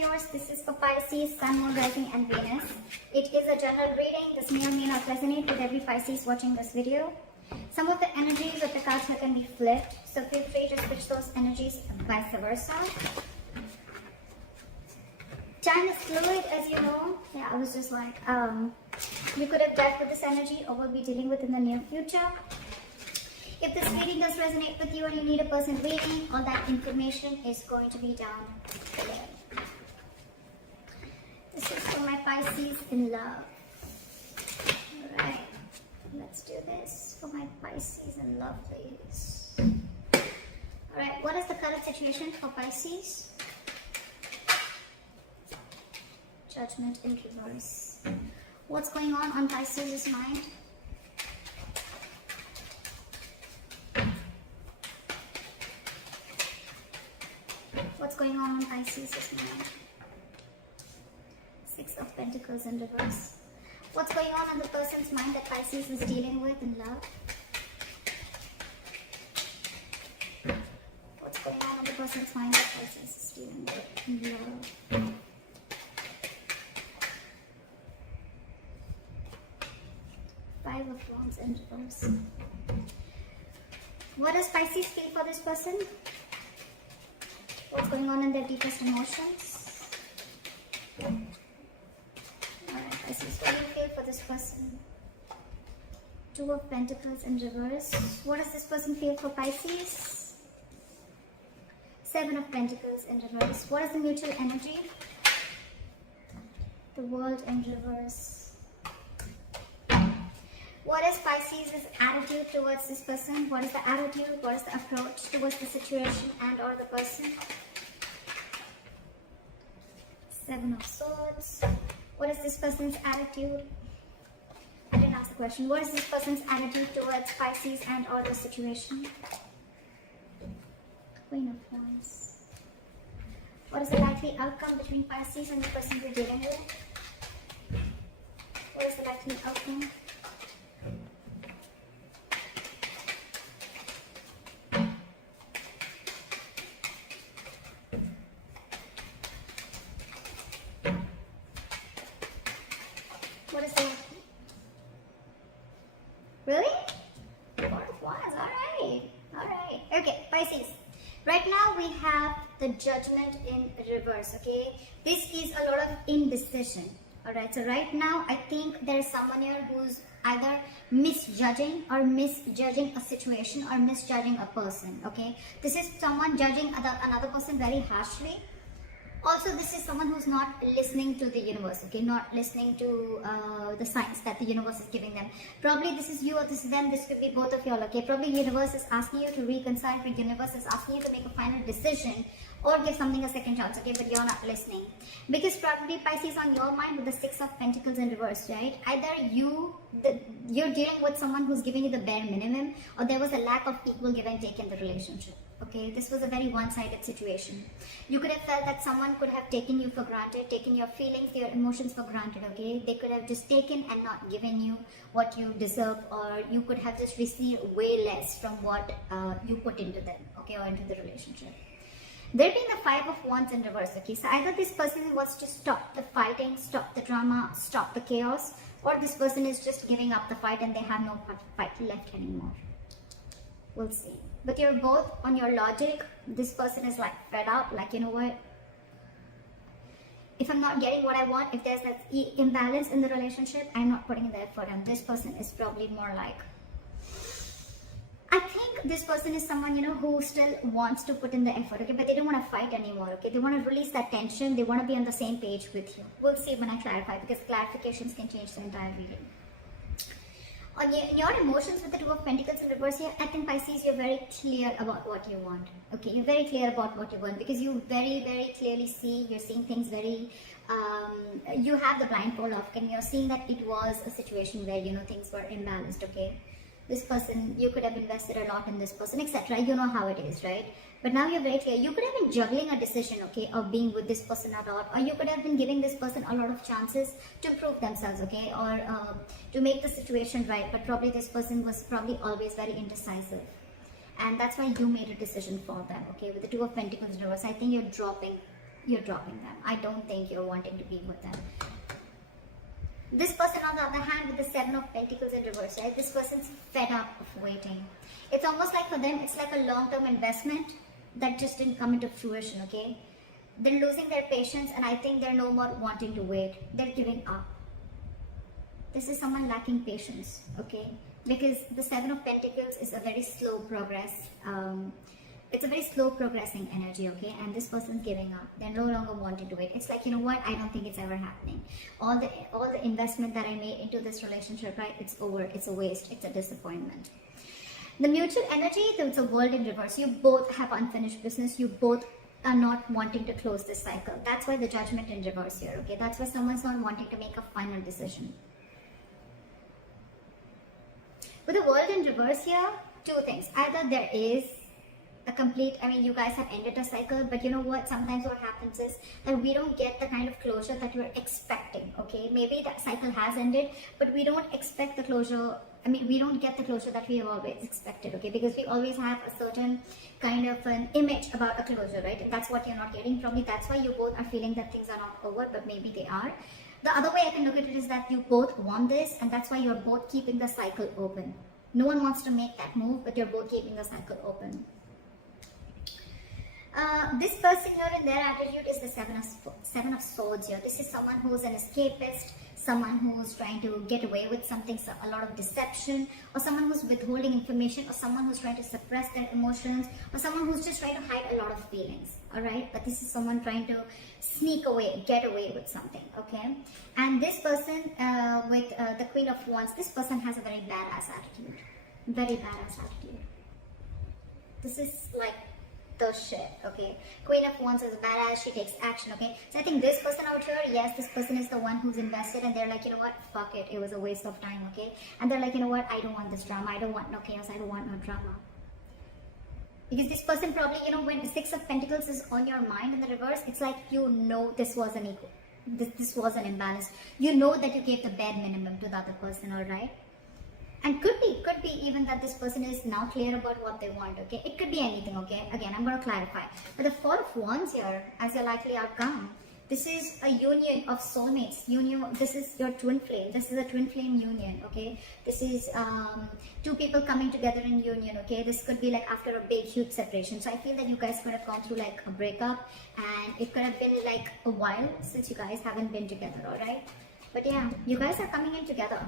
yours. This is for Pisces, Sun, Moon, Rising and Venus. It is a general reading. This may or may not resonate with every Pisces watching this video. Some of the energies of the cards here can be flipped, so feel free to switch those energies vice versa. Time is fluid, as you know. Yeah, I was just like, you could have dealt with this energy or will be dealing with in the near future. If this reading does resonate with you and you need a person reading, all that information is going to be down there. This is for my Pisces in love. Alright, let's do this for my Pisces in love, please. Alright, what is the current situation for Pisces? Judgment in reverse. What's going on Pisces' mind? What's going on Pisces' mind? Six of Pentacles in reverse. What's going on the person's mind that Pisces is dealing with in love? What's going on the person's mind that Pisces is dealing with in love? Five of Wands in reverse. What does Pisces feel for this person? What's going on in their deepest emotions? Alright, Pisces, what do you feel for this person? Two of Pentacles in reverse. What does this person feel for Pisces? Seven of Pentacles in reverse. What is the mutual energy? The World in reverse. What is Pisces' attitude towards this person? What is the attitude? What is the approach towards the situation and or the person? Seven of Swords. What is this person's attitude? I didn't ask the question. What is this person's attitude towards Pisces and or the situation? Queen of Wands. What is the likely outcome between Pisces and the person you're dealing with? What is the likely outcome? What is that? Really? Four of Wands. Alright. Okay, Pisces. Right now we have the Judgment in reverse, okay? This is a lot of indecision. Alright, so right now I think there is someone here who's either misjudging a situation or misjudging a person, okay? This is someone judging another person very harshly. Also, this is someone who's not listening to the universe, okay? Not listening to the signs that the universe is giving them. Probably this is you or this is them. This could be both of y'all, okay? Probably universe is asking you to reconcile. The universe is asking you to make a final decision or give something a second chance, okay? But you're not listening. Because probably Pisces on your mind with the Six of Pentacles in reverse, right? Either you're dealing with someone who's giving you the bare minimum, or there was a lack of equal give and take in the relationship. Okay, this was a very one-sided situation. You could have felt that someone could have taken you for granted, taken your feelings, your emotions for granted, okay? They could have just taken and not given you what you deserve, or you could have just received way less from what you put into them, okay, or into the relationship. There being the Five of Wands in reverse, okay? So either this person wants to stop the fighting, stop the drama, stop the chaos, or this person is just giving up the fight and they have no fight left anymore. We'll see. But you're both on your logic. This person is like fed up, like, you know what? If I'm not getting what I want, if there's that imbalance in the relationship, I'm not putting in the effort. And this person is probably more like, I think this person is someone, you know, who still wants to put in the effort, okay? But they don't want to fight anymore, okay? They want to release that tension. They want to be on the same page with you. We'll see when I clarify, because clarifications can change the entire reading. On your emotions with the Two of Pentacles in reverse here, I think Pisces, you're very clear about what you want. Okay, you're very clear about what you want because you very, very clearly see, you're seeing things very, you have the blindfold off and you're seeing that it was a situation where, you know, things were imbalanced, okay? This person, you could have invested a lot in this person, etc. You know how it is, right? But now you're very clear. You could have been juggling a decision, okay, of being with this person a lot, or you could have been giving this person a lot of chances to prove themselves, okay, or to make the situation right. But probably this person was probably always very indecisive, and that's why you made a decision for them, okay. With the Two of Pentacles in reverse, I think you're dropping you're dropping them. I don't think you're wanting to be with them. This person, on the other hand, with the 7 of Pentacles in reverse, right? This person's fed up of waiting. It's almost like for them, it's like a long-term investment that just didn't come into fruition, okay? They're losing their patience, and I think they're no more wanting to wait. They're giving up. This is someone lacking patience, okay? Because the 7 of Pentacles is a very slow progress. It's a very slow progressing energy, okay? And this person's giving up. They're no longer wanting to wait. It's like, you know what? I don't think it's ever happening. All the investment that I made into this relationship, right? It's over. It's a waste. It's a disappointment. The mutual energy, it's a world in reverse. You both have unfinished business. You both are not wanting to close this cycle. That's why the Judgment in reverse here, okay? That's why someone's not wanting to make a final decision. With the world in reverse here, two things. Either there is a complete, you guys have ended a cycle, but you know what, sometimes what happens is that we don't get the kind of closure that we're expecting, okay? Maybe that cycle has ended, but we don't expect the closure, we don't get the closure that we have always expected, okay? Because we always have a certain kind of an image about a closure, right? And that's what you're not getting from me. That's why you both are feeling that things are not over, but maybe they are. The other way I can look at it is that you both want this, and that's why you're both keeping the cycle open. No one wants to make that move, but you're both keeping the cycle open. This person here in their attitude is the seven of swords here. This is someone who's an escapist, someone who's trying to get away with something, so a lot of deception, or someone who's withholding information, or someone who's trying to suppress their emotions, or someone who's just trying to hide a lot of feelings, all right? But this is someone trying to sneak away, get away with something, okay? And this person with the Queen of Wands, this person has a very badass attitude, very badass attitude. This is like the shit, okay? Queen of Wands is badass, she takes action, okay? So I think this person out here, yes, this person is the one who's invested, and they're like, you know what, fuck it, it was a waste of time, okay? And they're like, you know what, I don't want this drama, I don't want no chaos, I don't want no drama. Because this person probably, you know, when the 6 of Pentacles is on your mind in the reverse, it's like, you know, this was an equal, this was an imbalance. You know that you gave the bare minimum to the other person, alright? And could be even that this person is now clear about what they want, okay? It could be anything, okay? Again, I'm going to clarify. But the 4 of Wands here, as your likely outcome, this is a union of soulmates. This is your twin flame. This is a twin flame union, okay? This is two people coming together in union, okay? This could be like after a big, huge separation. So I feel that you guys could have gone through like a breakup, and it could have been like a while since you guys haven't been together, alright? But yeah, you guys are coming in together.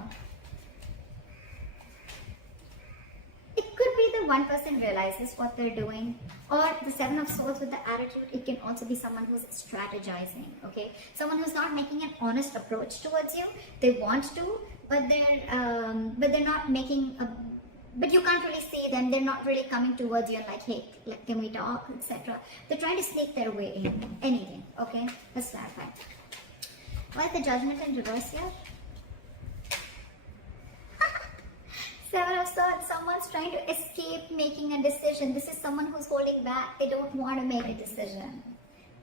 It could be that one person realizes what they're doing, or the 7 of Swords with the attitude, it can also be someone who's strategizing, okay? Someone who's not making an honest approach towards you. They want to, but they're not making a, but you can't really see them. They're not really coming towards you and like, hey, can we talk, etc. They're trying to sneak their way in, anything, okay? Let's clarify. Why is the Judgment in reverse here? 7 of Swords, someone's trying to escape making a decision. This is someone who's holding back. They don't want to make a decision.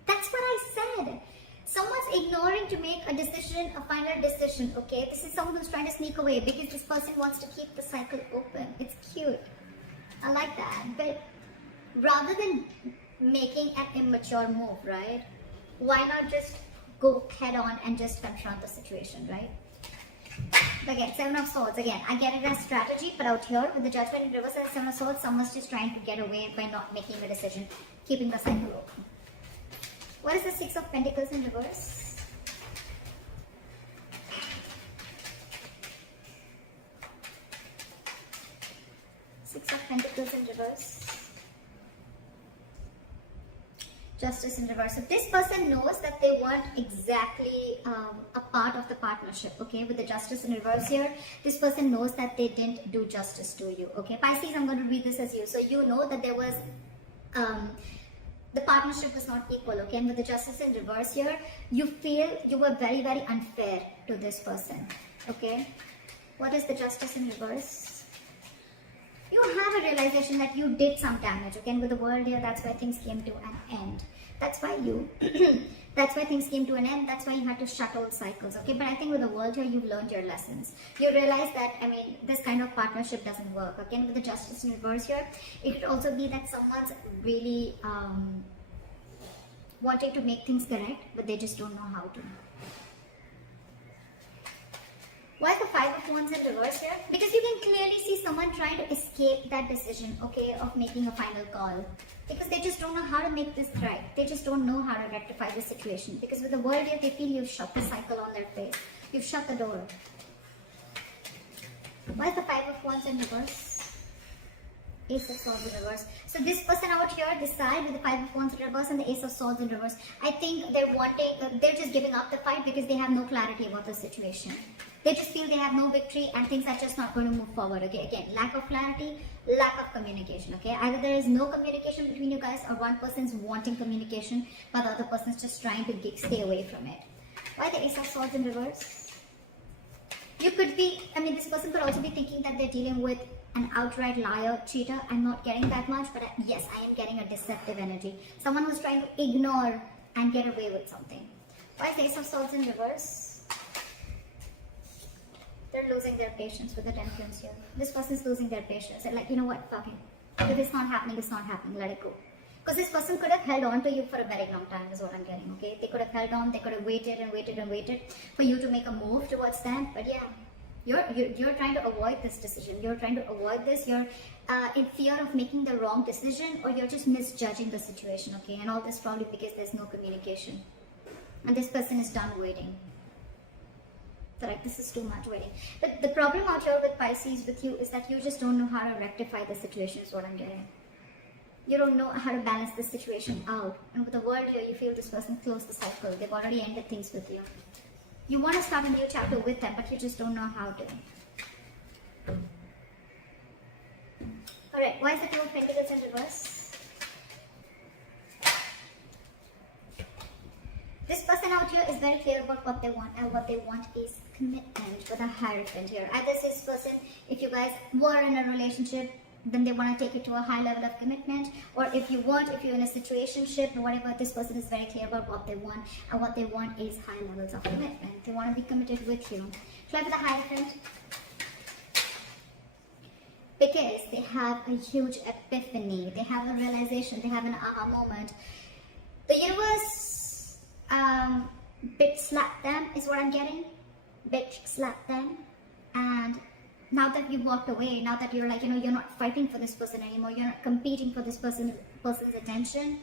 That's what I said. Someone's ignoring to make a decision, a final decision, okay? This is someone who's trying to sneak away because this person wants to keep the cycle open. It's cute. I like that. But rather than making an immature move, right? Why not just go head on and just confront the situation, right? Again, 7 of Swords. Again, I get it as strategy, but out here with the Judgment in reverse and 7 of Swords, someone's just trying to get away by not making a decision, keeping the cycle open. What is the 6 of Pentacles in reverse? Six of Pentacles in reverse. Justice in reverse. So this person knows that they want exactly a part of the partnership, okay? With the Justice in reverse here, this person knows that they didn't do justice to you, okay? Pisces, I'm going to read this as you. So you know that there was, the partnership was not equal, okay? And with the Justice in reverse here, you feel you were very, very unfair to this person, okay? What is the Justice in reverse? You have a realization that you did some damage, okay? And with the World here, that's why things came to an end. That's why you, that's why things came to an end. That's why you had to shut all cycles, okay? But I think with the World here, you've learned your lessons. You realize that, this kind of partnership doesn't work, okay? And with the Justice in reverse here, it could also be that someone's really wanting to make things correct, but they just don't know how to. Why the Five of Wands in reverse here? Because you can clearly see someone trying to escape that decision, okay, of making a final call. Because they just don't know how to make this right. They just don't know how to rectify the situation. Because with the world here, they feel you've shut the cycle on their face. You've shut the door. Why is the Five of Wands in reverse? Ace of Swords in reverse. So this person out here, this side with the Five of Wands in reverse and the Ace of Swords in reverse, I think they're just giving up the fight because they have no clarity about the situation. They just feel they have no victory and things are just not going to move forward. Okay, again, lack of clarity, lack of communication. Okay, either there is no communication between you guys, or one person's wanting communication, but the other person's just trying to stay away from it. Why the Ace of Swords in reverse? You could be, this person could also be thinking that they're dealing with an outright liar, cheater. I'm not getting that much, but yes, I am getting a deceptive energy. Someone who's trying to ignore and get away with something. Why is the Ace of Swords in reverse? They're losing their patience with the Temperance here. This person's losing their patience. They're like, you know what, fuck it. If it's not happening, it's not happening. Let it go. Because this person could have held on to you for a very long time is what I'm getting, okay? They could have held on, they could have waited and waited and waited for you to make a move towards them. But yeah, you're trying to avoid this decision. You're trying to avoid this. You're in fear of making the wrong decision, or you're just misjudging the situation, okay? And all this probably because there's no communication. And this person is done waiting. They're like, this is too much waiting. But the problem out here with Pisces, with you, is that you just don't know how to rectify the situation is what I'm getting. You don't know how to balance the situation out. And with the world here, you feel this person closed the cycle. They've already ended things with you. You want to start a new chapter with them, but you just don't know how to. Alright, why is the Two of Pentacles in reverse? This person out here is very clear about what they want, and what they want is commitment with a Hierophant here. Either this person, if you guys were in a relationship, then they want to take it to a high level of commitment, or if you're in a situationship or whatever, this person is very clear about what they want, and what they want is high levels of commitment. They want to be committed with you. Try with the Hierophant. Because they have a huge epiphany, they have a realization, they have an aha moment. The universe bit slap them is what I'm getting. Bitch slap them. And now that you've walked away, now that you're like, you're not fighting for this person anymore, you're not competing for this person's attention,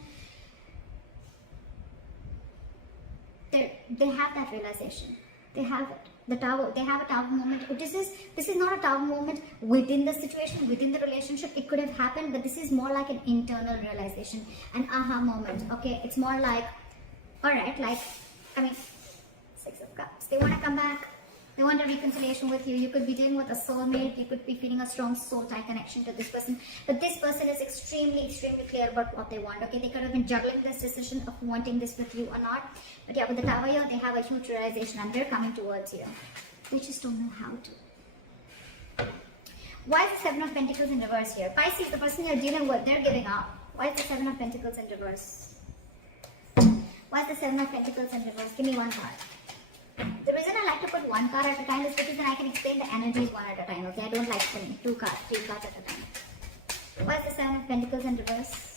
they have that realization. They have it. The Tower, they have a Tower moment. This is not a Tower moment within the situation, within the relationship. It could have happened, but this is more like an internal realization, an aha moment. Okay, it's more like, alright, Six of Cups. They want to come back. They want a reconciliation with you. You could be dealing with a soulmate. You could be feeling a strong soul tie connection to this person. But this person is extremely, extremely clear about what they want. Okay, they could have been juggling this decision of wanting this with you or not. But yeah, with the Tower here, they have a huge realization and they're coming towards you. They just don't know how to. Why is the Seven of Pentacles in reverse here? Pisces, the person you're dealing with, they're giving up. Why is the Seven of Pentacles in reverse? Why is the Seven of Pentacles in reverse? Give me one card. The reason I like to put one card at a time is because then I can explain the energies one at a time, okay? I don't like putting 2 cards, 3 cards at a time. Why is the Seven of Pentacles in reverse?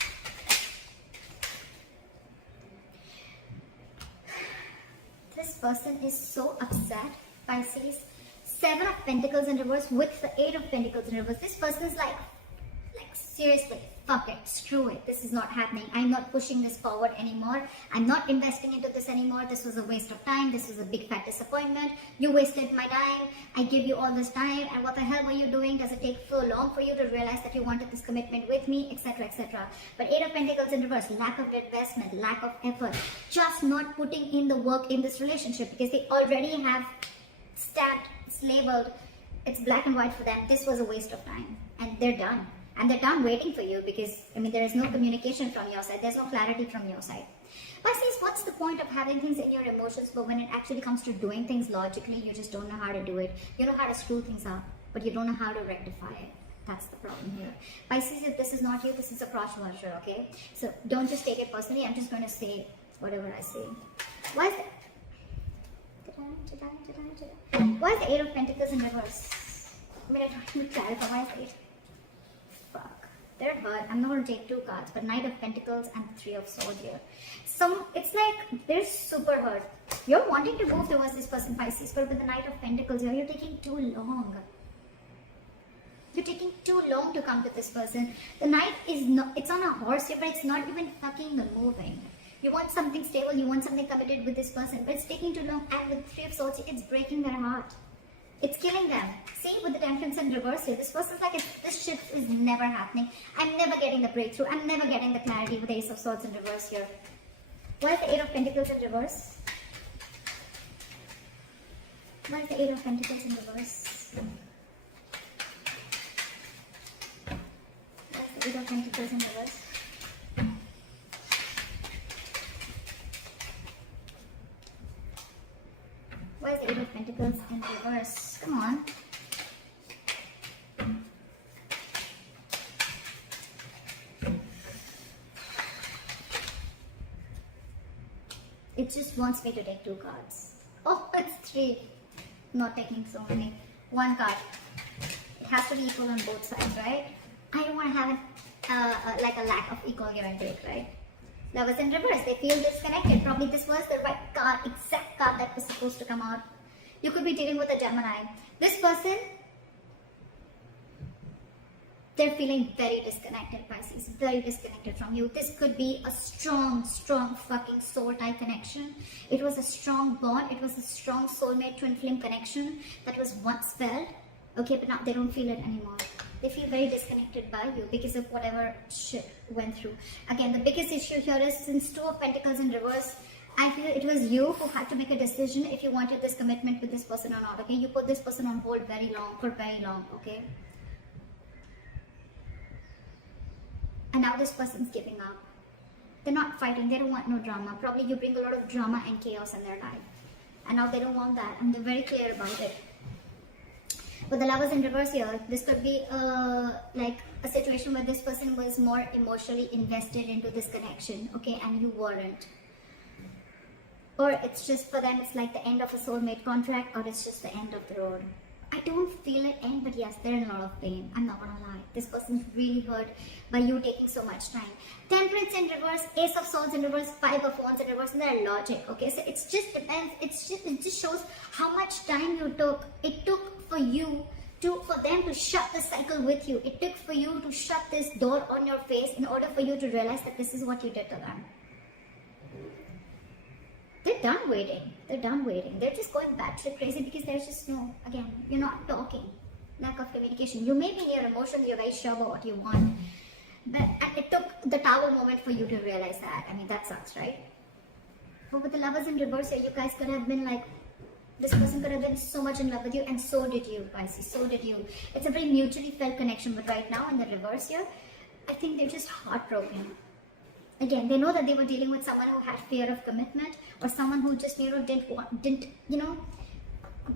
This person is so upset, Pisces. 7 of Pentacles in reverse with the 8 of Pentacles in reverse. This person is like seriously, fuck it, screw it, this is not happening. I'm not pushing this forward anymore. I'm not investing into this anymore. This was a waste of time. This was a big fat disappointment. You wasted my time. I gave you all this time, and what the hell were you doing? Does it take so long for you to realize that you wanted this commitment with me, etc, etc. But 8 of Pentacles in reverse, lack of investment, lack of effort, just not putting in the work in this relationship, because they already have stamped, it's labeled, it's black and white for them. This was a waste of time, and they're done. And they're done waiting for you because, there is no communication from your side. There's no clarity from your side. Pisces, what's the point of having things in your emotions, but when it actually comes to doing things logically, you just don't know how to do it. You know how to screw things up, but you don't know how to rectify it. That's the problem here. Pisces, if this is not you, this is a cross watcher, okay? So don't just take it personally. I'm just going to say whatever I say. Why is Why is the 8 of Pentacles in reverse? I don't even clarify. Why is the 8? Fuck. They're hurt. I'm not going to take 2 cards, but Knight of Pentacles and 3 of Swords here. It's like they're super hurt. You're wanting to move towards this person, Pisces, but with the Knight of Pentacles here, you're taking too long. You're taking too long to come to this person. The Knight is not, it's on a horse here, but it's not even fucking moving. You want something stable, you want something committed with this person, but it's taking too long. And with 3 of Swords, it's breaking their heart. It's killing them. See, with the Temperance in reverse here, this person's like, this shit is never happening. I'm never getting the breakthrough. I'm never getting the clarity with the Ace of Swords in reverse here. Why is the 8 of Pentacles in reverse? Why is the 8 of Pentacles in reverse? Why is the 8 of Pentacles in reverse? Why is the 8 of Pentacles in reverse? Come on. It just wants me to take 2 cards. Oh, it's 3. Not taking so many. 1 card. It has to be equal on both sides, right? I don't want to have like a lack of equal give and take, right? That was in reverse. They feel disconnected. Probably this was the right card, exact card that was supposed to come out. You could be dealing with a Gemini. This person, they're feeling very disconnected, Pisces. Very disconnected from you. This could be a strong fucking soul tie connection. It was a strong bond. It was a strong soulmate twin flame connection that was once felt. Okay, but now they don't feel it anymore. They feel very disconnected by you because of whatever shit went through. Again, the biggest issue here is since 2 of Pentacles in reverse, I feel it was you who had to make a decision if you wanted this commitment with this person or not. Okay, you put this person on hold for very long. Okay, and now this person's giving up. They're not fighting. They don't want no drama. Probably you bring a lot of drama and chaos in their life, and now they don't want that, and they're very clear about it. With the Lovers in reverse here, this could be like a situation where this person was more emotionally invested into this connection, okay, and you weren't. Or it's just for them, it's like the end of a soulmate contract, or it's just the end of the road. I don't feel it end, but yes, they're in a lot of pain. I'm not gonna lie. This person's really hurt by you taking so much time. Temperance in reverse, Ace of Swords in reverse, 5 of Wands in reverse, and their logic. Okay, so it's just depends. It just shows how much time you took. It took for you for them to shut the cycle with you. It took for you to shut this door on your face in order for you to realize that this is what you did to them. They're done waiting. They're done waiting. They're just going batshit crazy because there's just no, again, you're not talking. Lack of communication. You may be in your emotions, you're very sure about what you want. And it took the towel moment for you to realize that. I mean, that sucks, right? But with the Lovers in reverse here, you guys could have been like, this person could have been so much in love with you, and so did you, Pisces, so did you. It's a very mutually felt connection, but right now in the reverse here, I think they're just heartbroken. Again, they know that they were dealing with someone who had fear of commitment, or someone who just, didn't,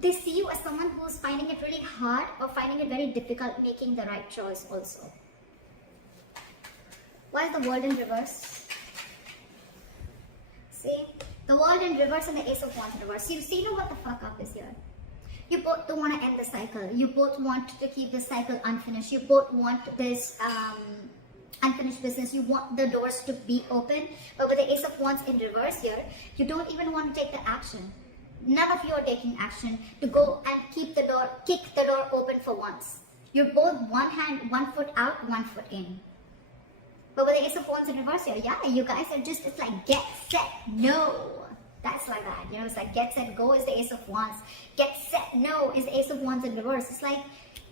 they see you as someone who's finding it really hard or finding it very difficult making the right choice also. Why is the World in reverse? See? The World in reverse and the Ace of Wands in reverse. You see what the fuck up is here. You both don't want to end the cycle. You both want to keep the cycle unfinished. You both want this unfinished business. You want the doors to be open. But with the Ace of Wands in reverse here, you don't even want to take the action. None of you are taking action to go and kick the door open for once. You're both one foot out, 1 foot in. But with the Ace of Wands in reverse here, yeah, you guys are just, it's like get, set, no. That's like that, it's like get, set, go is the Ace of Wands. Get, set, no is the Ace of Wands in reverse. It's like,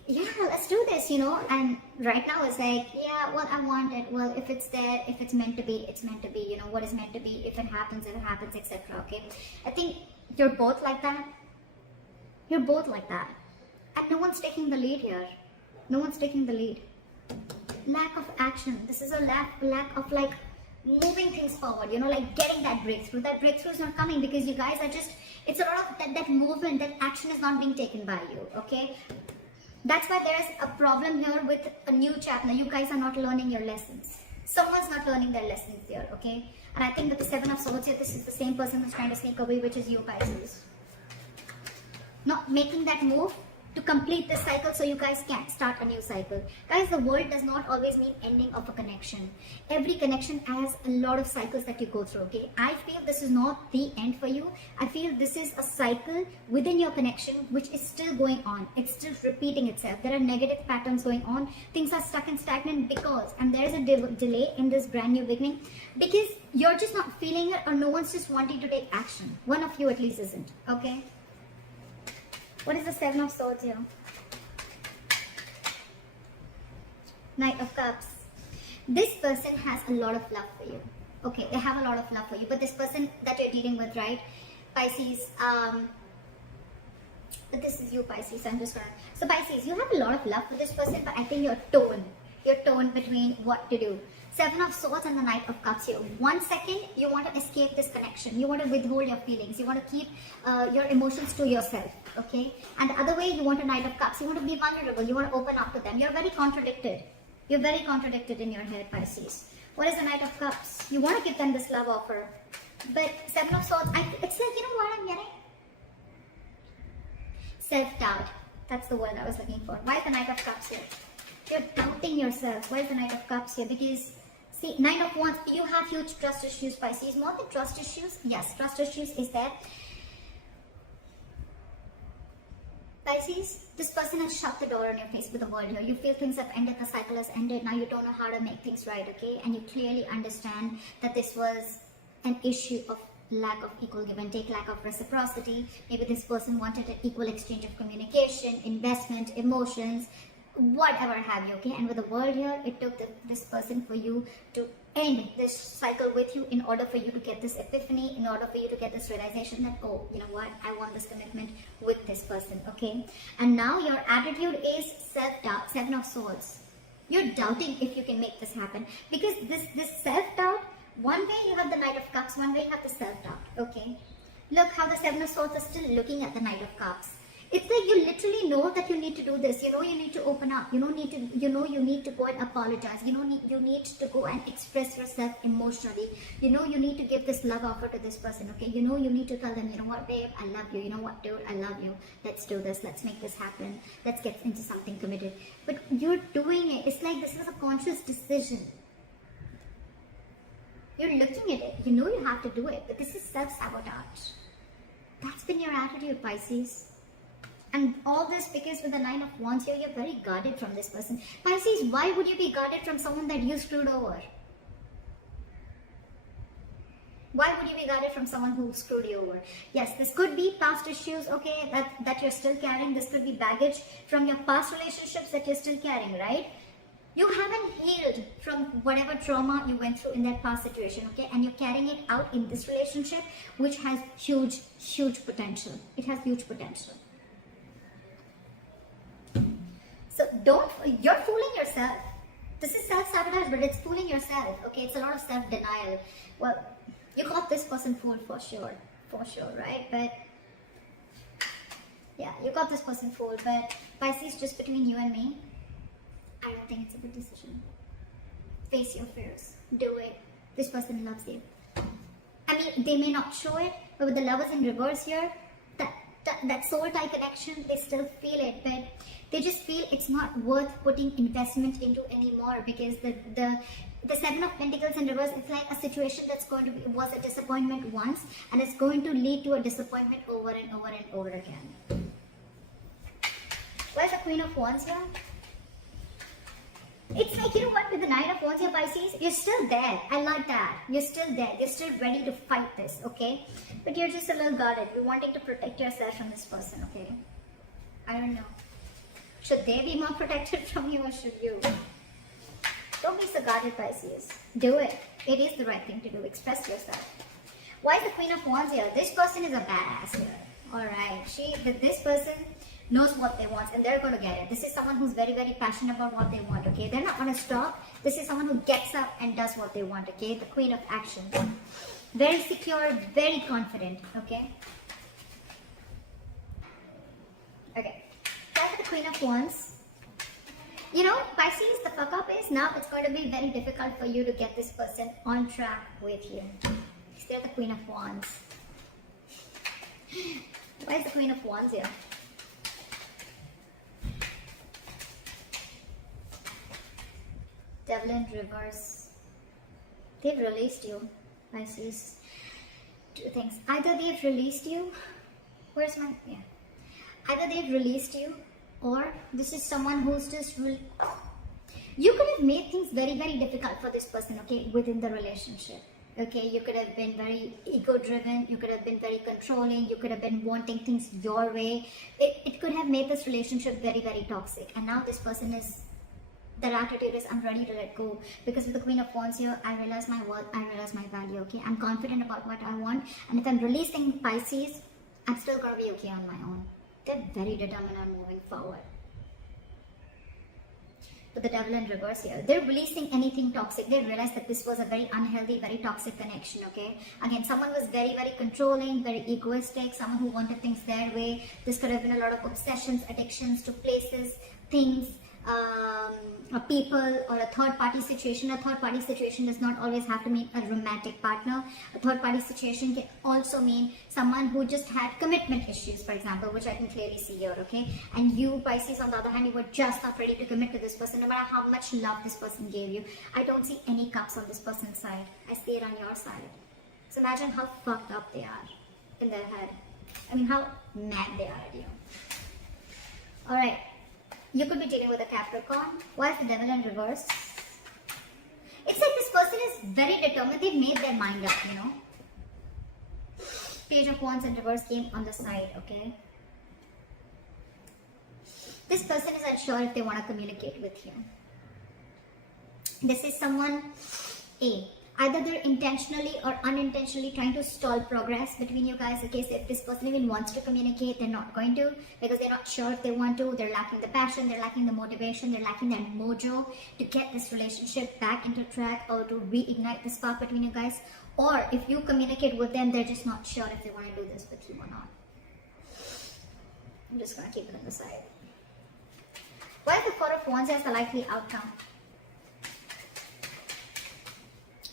yeah, let's do this, And right now it's like, yeah, well, I want it. Well, if it's there, if it's meant to be, it's meant to be. What is meant to be, if it happens, etc. Okay? I think you're both like that. You're both like that. And no one's taking the lead here. No one's taking the lead. Lack of action. This is a lack of like moving things forward, like getting that breakthrough. That breakthrough is not coming because you guys are just, it's a lot of that movement, that action is not being taken by you, okay? That's why there's a problem here with a new chapter. You guys are not learning your lessons. Someone's not learning their lessons here, okay? And I think that the 7 of Swords here, this is the same person who's trying to sneak away, which is you, Pisces. Not making that move to complete this cycle so you guys can start a new cycle. Guys, the world does not always mean ending of a connection. Every connection has a lot of cycles that you go through, okay? I feel this is not the end for you. I feel this is a cycle within your connection which is still going on. It's still repeating itself. There are negative patterns going on. Things are stuck and stagnant because, and there is a delay in this brand new beginning because you're just not feeling it, or no one's just wanting to take action. One of you at least isn't, okay? What is the Seven of Swords here? Knight of Cups. This person has a lot of love for you. Okay, they have a lot of love for you. But this person that you're dealing with, right? Pisces, but this is you, Pisces. I'm just gonna... So Pisces, you have a lot of love for this person, but I think you're torn between what to do. Seven of Swords and the Knight of Cups here. 1 second, you want to escape this connection. You want to withhold your feelings. You want to keep your emotions to yourself, okay? And the other way, you want a Knight of Cups. You want to be vulnerable. You want to open up to them. You're very contradicted. You're very contradicted in your head, Pisces. What is the Knight of Cups? You want to give them this love offer. But Seven of Swords, it's like, you know what I'm getting? Self-doubt. That's the word I was looking for. Why is the Knight of Cups here? You're doubting yourself. Why is the Knight of Cups here? Because, see, Nine of Wands, you have huge trust issues, Pisces. More than trust issues, yes, trust issues is there. Pisces, this person has shut the door on your face with the world here. You feel things have ended, the cycle has ended, now you don't know how to make things right, okay? And you clearly understand that this was an issue of lack of equal give and take, lack of reciprocity. Maybe this person wanted an equal exchange of communication, investment, emotions, whatever have you, okay? And with the world here, it took this person for you to end this cycle with you in order for you to get this epiphany, in order for you to get this realization that, oh, you know what, I want this commitment with this person, okay? And now your attitude is self-doubt. Seven of Swords. You're doubting if you can make this happen, because this self-doubt, one way you have the Knight of Cups, one way you have the self-doubt, okay? Look how the Seven of Swords are still looking at the Knight of Cups. It's like you literally know that you need to do this. You know you need to open up. You know you need to go and apologize. You need to go and express yourself emotionally. You know you need to give this love offer to this person, okay? You know you need to tell them, you know what, babe, I love you. You know what, dude, I love you. Let's do this. Let's make this happen. Let's get into something committed. But you're doing it. It's like this is a conscious decision. You're looking at it. You know you have to do it. But this is self-sabotage. That's been your attitude, Pisces. And all this because with the Nine of Wands here, you're very guarded from this person. Pisces, why would you be guarded from someone that you screwed over? Why would you be guarded from someone who screwed you over? Yes, this could be past issues, okay, that you're still carrying. This could be baggage from your past relationships that you're still carrying, right? You haven't healed from whatever trauma you went through in that past situation, okay? And you're carrying it out in this relationship, which has huge, huge potential. It has huge potential. So you're fooling yourself. This is self-sabotage, but it's fooling yourself, okay? It's a lot of self-denial. Well, you got this person fooled for sure, right? But, yeah, you got this person fooled, but Pisces, just between you and me, I don't think it's a good decision. Face your fears. Do it. This person loves you. I mean, they may not show it, but with the Lovers in reverse here, that soul tie connection, they still feel it, but they just feel it's not worth putting investment into anymore, because the Seven of Pentacles in reverse, it's like a situation that's going to be, was a disappointment once, and it's going to lead to a disappointment over and over and over again. Where's the Queen of Wands here? It's like, you know what, with the Nine of Wands here, Pisces, you're still there. I like that. You're still there. You're still ready to fight this, okay? But you're just a little guarded. You're wanting to protect yourself from this person, okay? I don't know. Should they be more protected from you, or should you? Don't be so guarded, Pisces. Do it. It is the right thing to do. Express yourself. Why is the Queen of Wands here? This person is a badass here. Alright. This person knows what they want, and they're going to get it. This is someone who's very, very passionate about what they want, okay? They're not going to stop. This is someone who gets up and does what they want, okay? The Queen of Action. Very secure, very confident, okay? Okay. Back to the Queen of Wands. You know, Pisces, the fuck up is now it's going to be very difficult for you to get this person on track with you. They're the Queen of Wands. Why is the Queen of Wands here? Devil in reverse. They've released you, Pisces. Two things. Either they've released you. Where's my... Yeah. Either they've released you, or this is someone who's just... You could have made things very, very difficult for this person, okay, within the relationship. Okay, you could have been very ego-driven, you could have been very controlling, you could have been wanting things your way. It could have made this relationship very, very toxic. And now this person is, their attitude is, I'm ready to let go. Because with the Queen of Wands here, I realize my worth, I realize my value, okay? I'm confident about what I want. And if I'm releasing Pisces, I'm still going to be okay on my own. They're very determined on moving forward. But the Devil in reverse here, they're releasing anything toxic. They realized that this was a very unhealthy, very toxic connection, okay? Again, someone was very, very controlling, very egoistic, someone who wanted things their way. This could have been a lot of obsessions, addictions to places, things, people, or a third-party situation. A third-party situation does not always have to mean a romantic partner. A third-party situation can also mean someone who just had commitment issues, for example, which I can clearly see here, okay? And you, Pisces, on the other hand, you were just not ready to commit to this person, no matter how much love this person gave you. I don't see any cups on this person's side. I see it on your side. So imagine how fucked up they are in their head. I mean, how mad they are at you. Alright. You could be dealing with a Capricorn. Why is the Devil in reverse? It's like this person is very determined. They've made their mind up, you know. Page of Wands in reverse came on the side, okay. This person is unsure if they want to communicate with you. This is someone, either they're intentionally or unintentionally trying to stall progress between you guys. Okay, so if this person even wants to communicate, they're not going to, because they're not sure if they want to. They're lacking the passion, they're lacking the motivation, they're lacking that mojo to get this relationship back into track or to reignite the spark between you guys. Or if you communicate with them, they're just not sure if they want to do this with you or not. I'm just going to keep it on the side. Why is the Four of Wands as the likely outcome?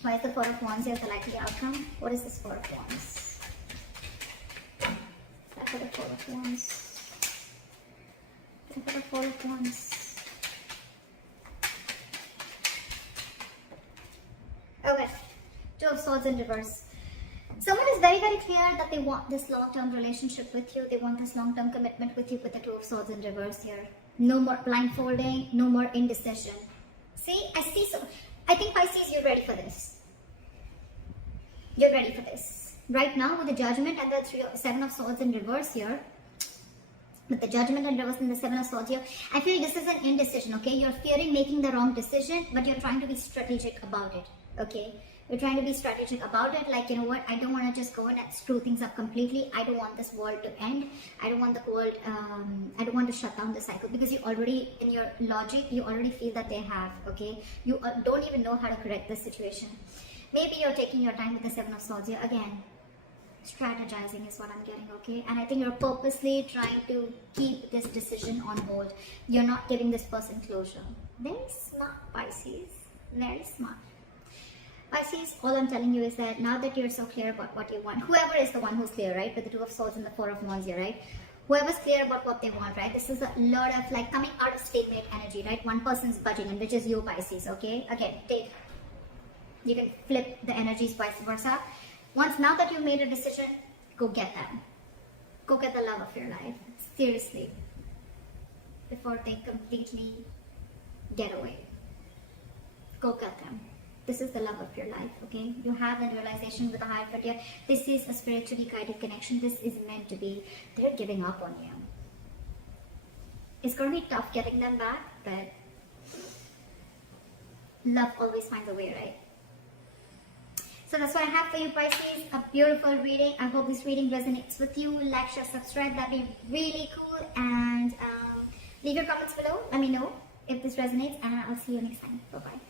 Why is the Four of Wands here the likely outcome? What is this Four of Wands? Back for the Four of Wands. Back for the Four of Wands. Okay. Two of Swords in reverse. Someone is very, very clear that they want this long-term relationship with you. They want this long-term commitment with you with the Two of Swords in reverse here. No more blindfolding, no more indecision. See, I see so... I think Pisces, you're ready for this. You're ready for this. Right now with the Judgment and the Seven of Swords in reverse here, with the Judgment in reverse and the Seven of Swords here, I feel this is an indecision, okay? You're fearing making the wrong decision, but you're trying to be strategic about it, okay? You're trying to be strategic about it, like, you know what, I don't want to just go in and screw things up completely. I don't want this world to end. I don't want the world, I don't want to shut down the cycle, because you already, in your logic, you already feel that they have, okay? You don't even know how to correct this situation. Maybe you're taking your time with the Seven of Swords here. Again, strategizing is what I'm getting, okay? And I think you're purposely trying to keep this decision on hold. You're not giving this person closure. Very smart, Pisces. Very smart. Pisces, all I'm telling you is that now that you're so clear about what you want, whoever is the one who's clear, right, with the Two of Swords and the Four of Wands here, right, whoever's clear about what they want, right, this is a lot of like coming out of stalemate energy, right, one person's budging, and which is you, Pisces, okay, again, you can flip the energies vice versa. Now that you've made a decision, go get them. Go get the love of your life, seriously, before they completely get away. Go get them. This is the love of your life, okay? You have that realization with a higher frontier. This is a spiritually guided connection. This is meant to be. They're giving up on you. It's going to be tough getting them back, but love always finds a way, right? So that's what I have for you, Pisces. A beautiful reading. I hope this reading resonates with you. Like, share, subscribe. That'd be really cool. And leave your comments below. Let me know if this resonates. And I'll see you next time. Bye-bye.